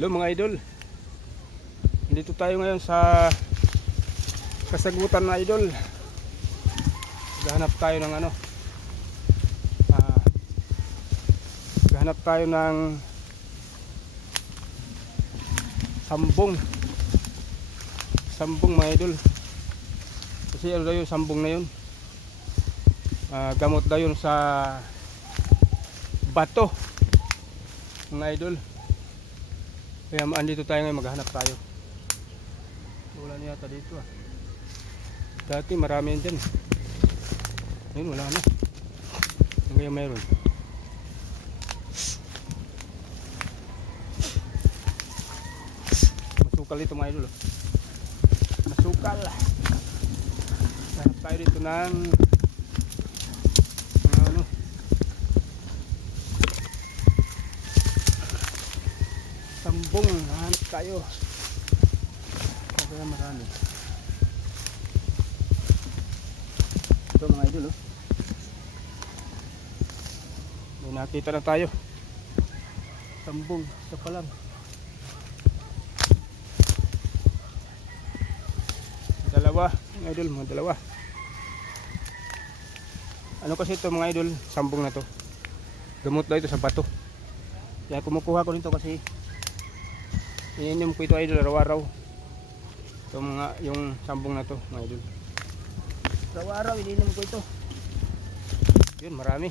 Hello mga idol. Dito tayo ngayon sa Kasagutan na idol. Gahanap tayo ng gahanap tayo ng sambong. Sambong mga idol. Kasi ano daw yung sambong na yun? Gamot daw yun sa bato mga idol. Kaya andito tayo ngayon, maghahanap tayo. Wala na yata dito Dati marami yan dyan. Ngayon wala na. Ngayon mayroon. Masukal ito mga idol. Masukal. Hanap tayo dito ng sambong. Hanap tayo. Kaya marami. Ito mga idol May nakita na tayo. Sambong. Ito pa lang. Dalawa mga idol. Mga dalawa. Ano kasi ito mga idol? Sambong na to. Gamot daw ito sa bato. Kaya kumukuha ko nito kasi iniinom ko ito idol araw-araw. Ito yung sambong na to mga idol. Araw-araw iniinom ko ito. Yun, marami.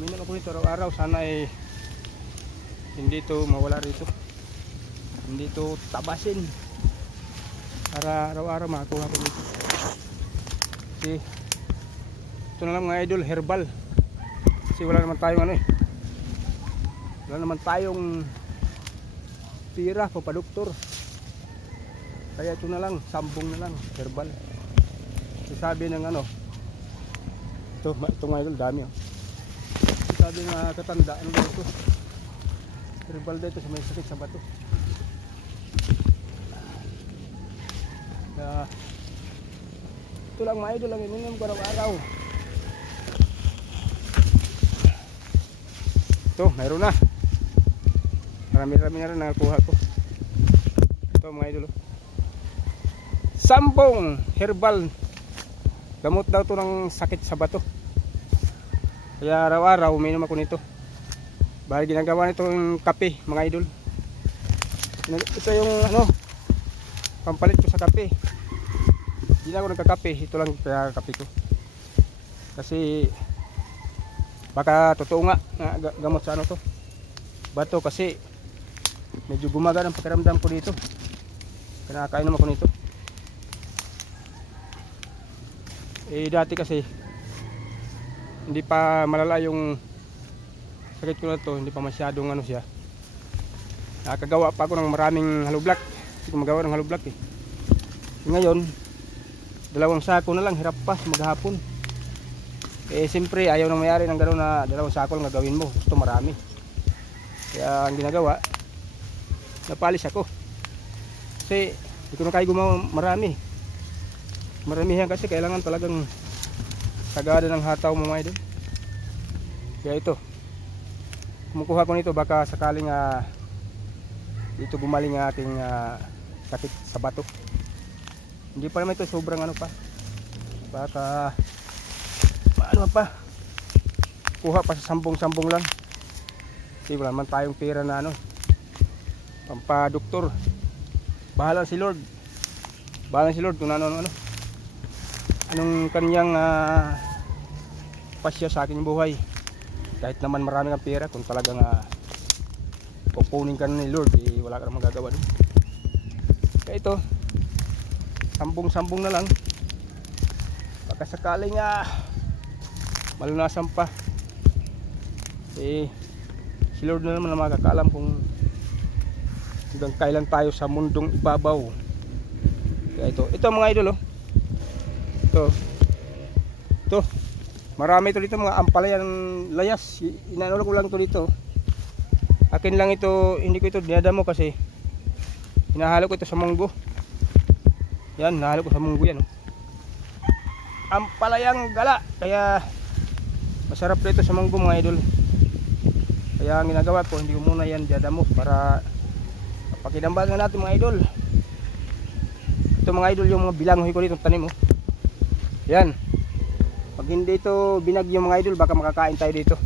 Iniinom ko ito araw-araw. Sana hindi ito mawala rito. Hindi ito tabasin. Para araw-araw makakuha ko dito. Kasi ito na lang mga idol, herbal. Kasi wala naman tayong wala naman tayong pira papadoktor. Kaya ito na lang, sambong na lang, herbal. Kasi sabi ng ito mga idol, dami sabi ng katanda, ano ba ito? Herbal dito sa may sakit sa bato. Kaya ito lang mga idol, lang ininom ko araw-araw. Ito, mayroon na. Marami-rami na rin nakakuha ko. Ito mga idol. Sambong herbal. Gamot daw to ng sakit sa bato. Kaya araw-araw uminom ako nito. Bahal ginagawa nito yung kape mga idol. Ito yung pampalit ko sa kape. Hindi na ako nagkakape. Ito lang kaya kape ko. Kasi baka totoo nga gamot sa to bato, kasi medyo gumagaan ang pakiramdam ko dito. Kinakainom ako nito. Dati kasi hindi pa malala yung sakit ko na to, hindi pa masyadong siya. Nakagawa pa ako ng maraming haloblak. Hindi ko magawa ng haloblak Ngayon 2 sako na lang, hirap pa maghapon. Siyempre ayaw nang mayari ng gano'n na 2 sako lang gagawin mo. Gusto marami. Kaya ang ginagawa, napalis ako. Kasi hindi ko na kaya gumawa marami. Maramihan kasi kailangan talagang sagada ng hataw mo mga idol. Kaya ito, kumukuha ko nito baka sakaling dito gumaling ang aking sakit sa bato. Hindi pa naman ito sobrang pa. Baka pa kuha pa sa sambong-sambong lang. Kasi wala man tayong pera na pampadoktor. Bahala si Lord kung anong kanyang pasya sa aking buhay. Kahit naman marami kang pera, kung talagang kukunin ka ni Lord, wala ka nang magagawa doon. Kaya ito, sambong-sambong na lang. Baka sakaling malunasan pa. Si Lord na naman ang makakaalam kung hanggang kailan tayo sa mundong ibabaw. Kaya ito mga idol ito marami ito dito, mga ampalayan layas. Inanulog ko lang ito dito. Akin lang ito, hindi ko ito dinadamo kasi hinahalo ko ito sa munggo. Yan, nahalo ko sa munggo yan. Ampalayang gala. Kaya Masarap dito sa munggo mga idol. Kaya ang ginagawa ko, hindi ko muna yan dadamo para pakinambagan natin mga idol. Ito mga idol yung mga bilanghoy ko dito tanim oh. Yan. Pag hindi ito binagyo mga idol, baka makakain tayo dito.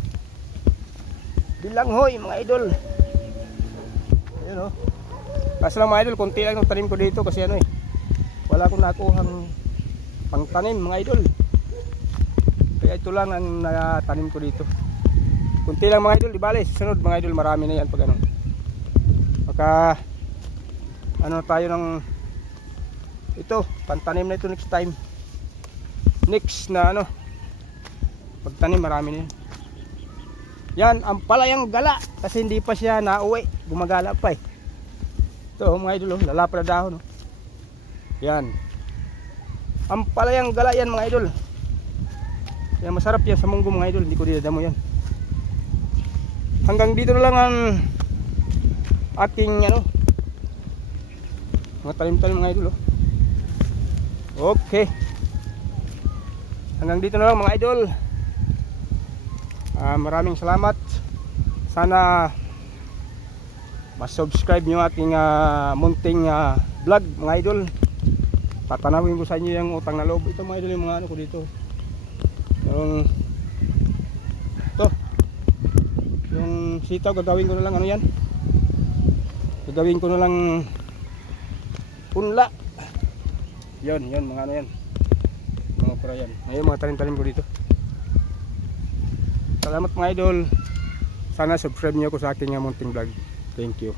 Bilanghoy mga idol. Ayun oh. Kaso lang mga idol, konti lang yung tanim ko dito kasi ano eh, wala akong nakuhang pangtanim mga idol. Kaya ito lang ang natanim ko dito. Kunti lang mga idol, di bale, sunod mga idol, marami na yan pag ano. Maka ano tayo ng ito, pantanim na ito next time. Next na ano, pagtanim marami na yan. Yan, ang palayang gala kasi hindi pa siya nauwi, gumagala pa eh. Ito mga idol, lalapad na dahon. Yan. Ang palayang gala yan mga idol. Yan, masarap yan sa munggo mga idol, hindi ko dinadamo yan. Hanggang dito na lang ang aking ano, mga talim-talim mga idol oh. Okay. Hanggang dito na lang mga idol. Maraming salamat. Sana mas-subscribe nyo aking munting vlog mga idol. Tatanawin ko sa inyo yung utang na loob. Ito mga idol yung mga ano ko dito. Yung ito, yung sitaw gagawin ko na lang ano yan, gagawin ko na lang punla. Yon mga ano yan, mga okra yan. Ayun mga talim-talim ko dito. Salamat mga idol. Sana subscribe niyo ako sa aking munting vlog. Thank you.